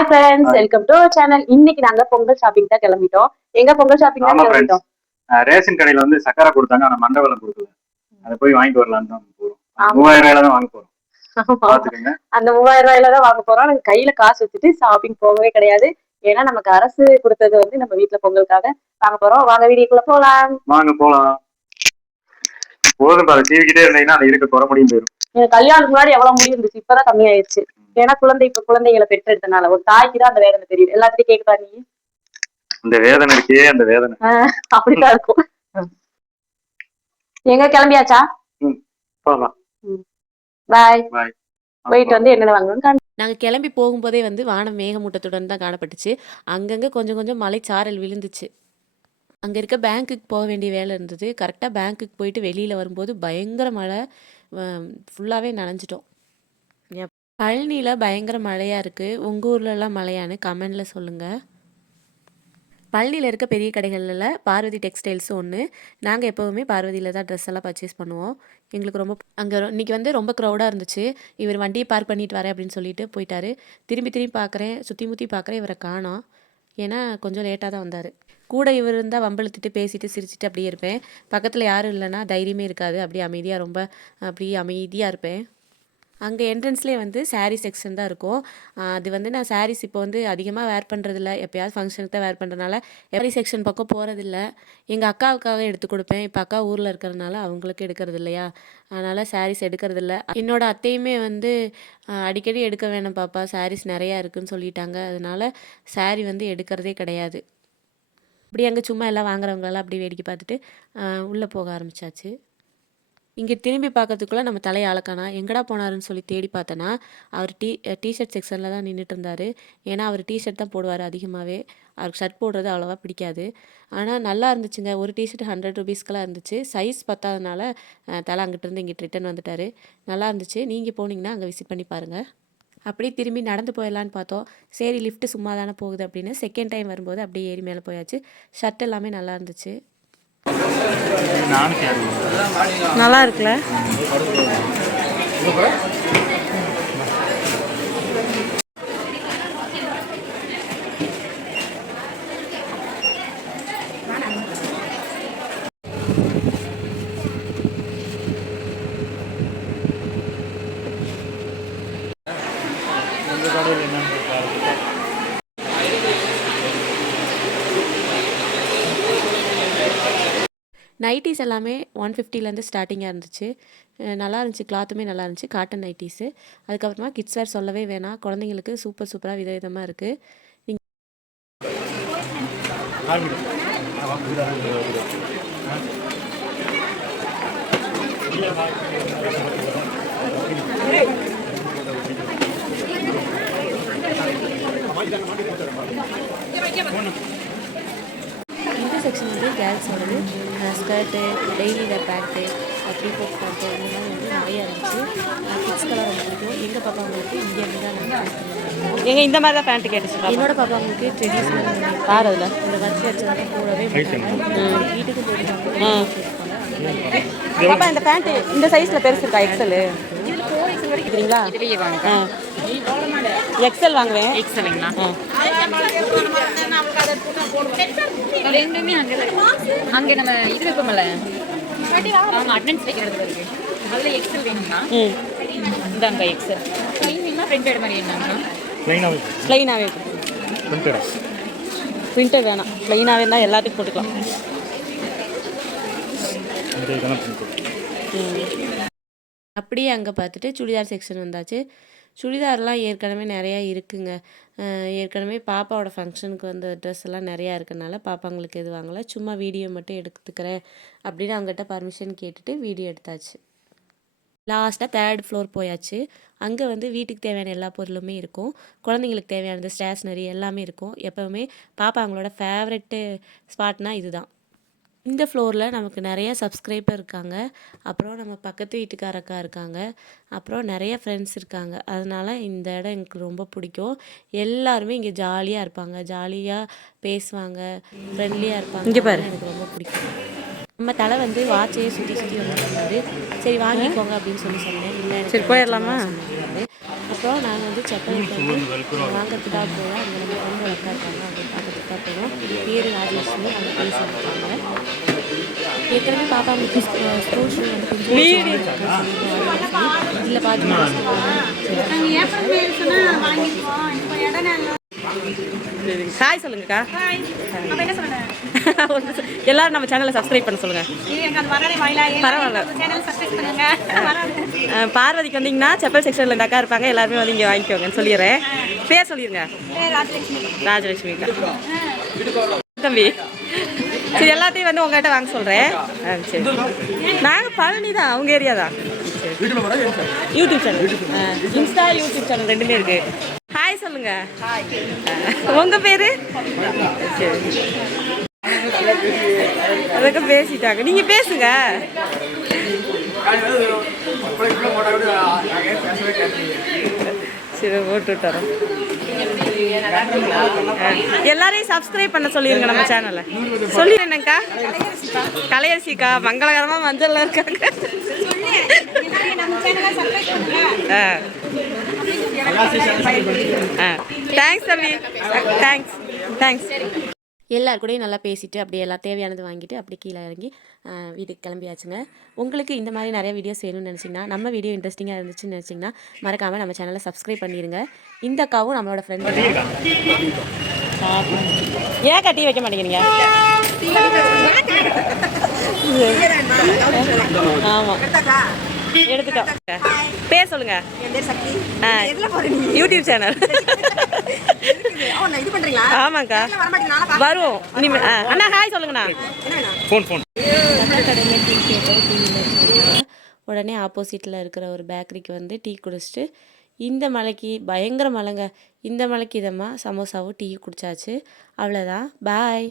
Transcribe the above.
Hi friends welcome to channel இன்னைக்கு நாங்க Pongal shopping தான் கிளம்பிட்டோம். எங்க பொங்கல் ஷாப்பிங் தான் கிளம்பிட்டோம் ரேஷன் கடையில வந்து சக்கரை கொடுத்தாங்க ஆனா மண்டபம் கொடுக்கல. அதை போய் வாங்கிட்டு வரலாம்னு தான் போறோம். மூவாயிரம் ரூபாயில தான் வாங்க போறோம். அந்த மூவாயிரம் ரூபாயில தான் வாங்க போறோம். நாங்க கையில காசு வச்சுட்டு ஷாப்பிங் போகவே கிடையாது. ஏன்னா நமக்கு அரசு கொடுத்தது வந்து நம்ம வீட்ல பொங்கலுக்காக வாங்க போறோம். வாங்க வீடியோக்குள்ள போலாம். வாங்க போலாம். போதும் பாரு சீவிக்கிட்டே இருந்தீங்கன்னா அது இருக்க குறை முடியும் போயிடும் எனக்கு கல்யாணத்துக்கு முன்னாடி எவ்வளவு முடி இருந்துச்சு? இப்பதான் கம்மியாயிருச்சு. ஏன்னா குழந்தை இப்ப குழந்தைகளை பெற்றெடுத்தனால. ஒரு தாய்க்கு தான் அந்த வேதனை தெரியும் எல்லாத்தையும் கேக்குதா நீ? அந்த வேதனை இருக்கே அந்த வேதனை. அப்படிதான் இருக்கும். எங்க கிளம்பியாச்சா? பாய். பாய். போயிட்டு வந்து என்னென்ன வாங்கணும்னு நாங்கள் கிளம்பி போகும்போதே வந்து வானம் மேகமூட்டத்துடன் தான் காணப்பட்டுச்சு. அங்கங்கே கொஞ்சம் கொஞ்சம் மலைச்சாரல் விழுந்துச்சு. அங்கே இருக்க பேங்க்குக்கு போக வேண்டிய வேலை இருந்தது. கரெக்டாக பேங்க்குக்கு போயிட்டு வெளியில் வரும்போது பயங்கர மழை ஃபுல்லாகவே நனைஞ்சிட்டோம். பழனியில் பயங்கர மழையாக இருக்குது உங்கள் ஊர்லலாம் மழையான்னு கமெண்டில் சொல்லுங்கள் பழனியில் இருக்க பெரிய கடைகளில் பார்வதி டெக்ஸ்டைல்ஸும் ஒன்று நாங்கள் எப்போவுமே பார்வதியில் தான் ட்ரெஸ் எல்லாம் பர்ச்சேஸ் பண்ணுவோம். எங்களுக்கு ரொம்ப அங்கே இன்னைக்கு வந்து ரொம்ப க்ரௌடாக இருந்துச்சு. இவர் வண்டியை பார்க் பண்ணிட்டு வரேன் அப்படின்னு சொல்லிட்டு போயிட்டார். திரும்பி திரும்பி பார்க்குறேன் சுற்றி முற்றி பார்க்குறேன் இவரை காணோம். ஏன்னா கொஞ்சம் லேட்டாக தான் வந்தார். கூட இவர் இருந்தால் வம்பழுத்துட்டு பேசிட்டு சிரிச்சிட்டு அப்படியே இருப்பேன். பக்கத்தில் யாரும் இல்லைன்னா தைரியமே இருக்காது. அப்படியே அமைதியாக ரொம்ப அப்படியே அமைதியாக இருப்பேன். அங்கே என்ட்ரன்ஸ்லேயே வந்து சாரீ செக்ஷன் தான் இருக்கும். அது வந்து நான் சாரீஸ் இப்போ வந்து அதிகமாக வேர் பண்ணுறதில்ல எப்போயாவது ஃபங்க்ஷனுக்கு தான் வேர் பண்ணுறதுனால எவ்ரி செக்ஷன் பக்கம் போகிறதில்ல எங்கள் அக்காவுக்காக எடுத்து கொடுப்பேன். இப்போ அக்கா ஊரில் இருக்கிறதுனால அவங்களுக்கு எடுக்கிறது இல்லையா அதனால் சாரீஸ் எடுக்கிறதில்ல. என்னோட அத்தையுமே வந்து அடிக்கடி எடுக்க வேணும் பாப்பா. சாரீஸ் நிறையா இருக்குன்னு சொல்லிட்டாங்க. அதனால் சாரீ வந்து எடுக்கிறதே கிடையாது. இப்படி அங்கே சும்மா எல்லாம் வாங்குறவங்களெல்லாம் அப்படி வேடிக்கை பார்த்துட்டு உள்ளே போக ஆரம்பித்தாச்சு இங்கே திரும்பி பார்க்கறதுக்குள்ளே நம்ம தலையை அளக்கானா எங்கடா போனாருன்னு சொல்லி தேடி பார்த்தேன்னா அவர் டீ டிஷர்ட் செக்ஷனில் தான் நின்றுட்டு இருந்தார் ஏன்னா அவர் டிஷர்ட் தான் போடுவார் அதிகமாகவே அவருக்கு ஷர்ட் போடுறது அவ்வளோவா பிடிக்காது. ஆனால் நல்லா இருந்துச்சுங்க. ஒரு டிஷர்ட் ஹண்ட்ரட் ருபீஸ்க்கெலாம் இருந்துச்சு. சைஸ் பத்தாதனால தலை அங்கிட்டிருந்து இங்கே இங்கிட்டு ரிட்டன் வந்துட்டார். நல்லா இருந்துச்சு. நீங்கள் போனீங்கன்னா அங்கே விசிட் பண்ணி பாருங்கள் அப்படியே திரும்பி நடந்து போயிடலான்னு பார்த்தோம். சரி லிஃப்ட்டு சும்மா தானே போகுது அப்படின்னு செகண்ட் டைம் வரும்போது அப்படியே ஏறி மேலே போயாச்சு. ஷர்ட் எல்லாமே நல்லா இருந்துச்சு. நல்லா இருக்குல்ல? நைட்டிஸ் எல்லாமே ஒன் ஃபிஃப்டிலேருந்து ஸ்டார்டிங்காக இருந்துச்சு. நல்லா இருந்துச்சு. கிளாத்துமே நல்லா இருந்துச்சு. காட்டன் நைட்டிஸு அதுக்கப்புறமா கிட்ஸ் வேர் சொல்லவே வேணாம். குழந்தைங்களுக்கு சூப்பர் சூப்பராக விதவிதமாக இருக்குது இந்த செக்ஷன் வந்து கேர்ள்ஸோடது skirt daily wear pant three fourth pant இந்த மாதிரி வந்து நிறைய இருந்துச்சு. கிட்ஸ்க்கெல்லாம் ரொம்ப பிடிக்கும். எங்கள் பாப்பாங்களுக்கு இங்கேருந்து தான் நாங்கள் எங்க இந்த மாதிரி தான் பேண்ட் கேட்டுச்சு என்னோட பாப்பாங்களுக்கு ட்ரெடிஷ்னல் பாரு அதுல. இந்த வச்சு வச்சதை போடவே வீட்டுக்கு போயிட்டு பாப்பா இந்த பேண்ட் இந்த சைஸ்ல பெருசு இருக்கா எக்ஸல் சரிங்களா எக்ஸல் வாங்குவேன். எக்ஸலுங்களா ரெண்டுமே அங்கே அங்கே நம்ம இது வைப்போம்ல. அட்டன்ஸ் வைக்கிறது இருக்கு. அதில் எக்ஸல் வேணும்னா இந்தாங்க எக்ஸல் ப்ளைனா பிரிண்டட் மாதிரி என்னன்னா ப்ளைனாகவே பிரிண்டர் வேணாம். ப்ளைனாகவே இருந்தால் எல்லாத்துக்கும் போட்டுக்கலாம் அப்படியே அங்கே பார்த்துட்டு சுடிதார் செக்ஷன் வந்தாச்சு. சுடிதார்லாம் ஏற்கனவே நிறையா இருக்குங்க. ஏற்கனவே பாப்பாவோட ஃபங்க்ஷனுக்கு வந்த ட்ரெஸ் எல்லாம் நிறையா இருக்கனால பாப்பாங்களுக்கு எது வாங்கலை. சும்மா வீடியோ மட்டும் எடுத்துக்கிறேன் அப்படின்னு அவங்ககிட்ட பர்மிஷன் கேட்டுட்டு வீடியோ எடுத்தாச்சு. லாஸ்ட்டாக தேர்ட் ஃப்ளோர் போயாச்சு. அங்கே வந்து வீட்டுக்கு தேவையான எல்லா பொருளுமே இருக்கும். குழந்தைங்களுக்கு தேவையானது ஸ்டேஷ்னரி எல்லாமே இருக்கும். எப்போவுமே பாப்பா அவங்களோட ஃபேவரெட்டு ஸ்பாட்னால் இதுதான். இந்த ஃப்ளோரில் நமக்கு நிறைய சப்ஸ்கிரைபர் இருக்காங்க. அப்புறம் நம்ம பக்கத்து வீட்டுக்காரக்கா இருக்காங்க. அப்புறம் நிறைய ஃப்ரெண்ட்ஸ் இருக்காங்க. அதனால இந்த இடம் எனக்கு ரொம்ப பிடிக்கும். எல்லாருமே இங்கே ஜாலியாக இருப்பாங்க. ஜாலியாக பேசுவாங்க. ஃப்ரெண்ட்லியாக இருப்பாங்க. இங்க பாரு. எனக்கு ரொம்ப பிடிக்கும். நம்ம தலை வந்து வாட்சையே சுற்றி சுற்றி வந்து சொன்னாரு சரி வாங்கிக்கோங்க அப்படின்னு சொல்லி சொன்னேன். இல்லை சரி, போயிடலாமா? அப்புறம் நாங்கள் வந்து வந்து வாங்கிறதுக்காக போகிறோம் அங்கே நம்ம ஃப்ரெண்டு ஒர்க்காக இருக்காங்க அவங்க பார்க்கறதுக்காக போகிறோம் பேர் ராஜலட்சுமி அவங்க பேசியிருக்காங்க ஏற்கனவே பாப்பா வந்து ஸ்கூல் ஷூ வந்து கொஞ்சம் இல்லை பார்த்து ஹாய் சொல்லுங்கக்கா. எல்லாரும் நம்ம சேனலை சப்ஸ்கிரைப் பண்ண சொல்லுங்க. பரவாயில்ல. பார்வதிக்கு வந்தீங்கன்னா செப்பல் செக்ஷனில் இந்த அக்கா இருப்பாங்க எல்லாருமே வந்து இங்கே வாங்கிக்கோங்கன்னு சொல்லிடுறேன். பேர் சொல்லிடுங்க. ராஜலட்சுமி. அக்கா. தம்பி. சரி எல்லாத்தையும் வந்து உங்கள்கிட்ட வாங்க சொல்கிறேன் ஆ சரி. நாங்கள் பழனி தான் அவங்க ஏரியா தான். சரி YouTube channel Insta YouTube channel ரெண்டுமே இருக்கு. ஹாய் சொல்லுங்க. உங்க பேரு? அதுக்கு பேசிட்டாங்க. நீங்க பேசுங்க. சரி போட்டு விட்டுறோம். எல்லாரையும் சப்ஸ்கிரைப் பண்ண சொல்லிருங்க நம்ம சேனலை சொல்லிடுறேன்க்கா கலையரசிக்கா? மங்களகரமா மஞ்சள்ல இருக்காங்க. ஆ. தேங்க்ஸ் தம்பி. தேங்க்ஸ் தேங்க்ஸ் எல்லார் கூடயும் நல்லா பேசிட்டு அப்படியே எல்லாம் தேவையானது வாங்கிட்டு அப்படியே கீழே இறங்கி வீட்டுக்கு கிளம்பியாச்சுங்க. உங்களுக்கு இந்த மாதிரி நிறைய வீடியோஸ் வேணும்னு நினச்சிங்கன்னா நம்ம வீடியோ இன்ட்ரெஸ்டிங்காக இருந்துச்சுன்னு நினச்சிங்கன்னா மறக்காமல் நம்ம சேனலை சப்ஸ்கிரைப் பண்ணிடுங்க இந்த அக்காவும் நம்மளோட ஃப்ரெண்டு ஏன் கட்டி வைக்க மாட்டேங்கிறீங்க? ஆமாம் எடுத்துட்டோம். பேர் சொல்லுங்க. என் பேர் சக்தி. எதுல போற நீ யூடியூப் சேனல் இது பண்றீங்களா? ஆமாக்கா. வர மாட்டேங்க நாளை வருவோம். இனிமே ஆ, அண்ணா ஹாய் சொல்லுங்கண்ணா. ஃபோன் ஃபோன் உடனே ஆப்போசிட்டில் இருக்கிற ஒரு பேக்கரிக்கு வந்து டீ குடிச்சிட்டு இந்த மலைக்கு பயங்கர மழைங்க இந்த மலைக்கு இதமாக சமோசாவும் டீ குடிச்சாச்சு. அவ்வளோதான் பாய்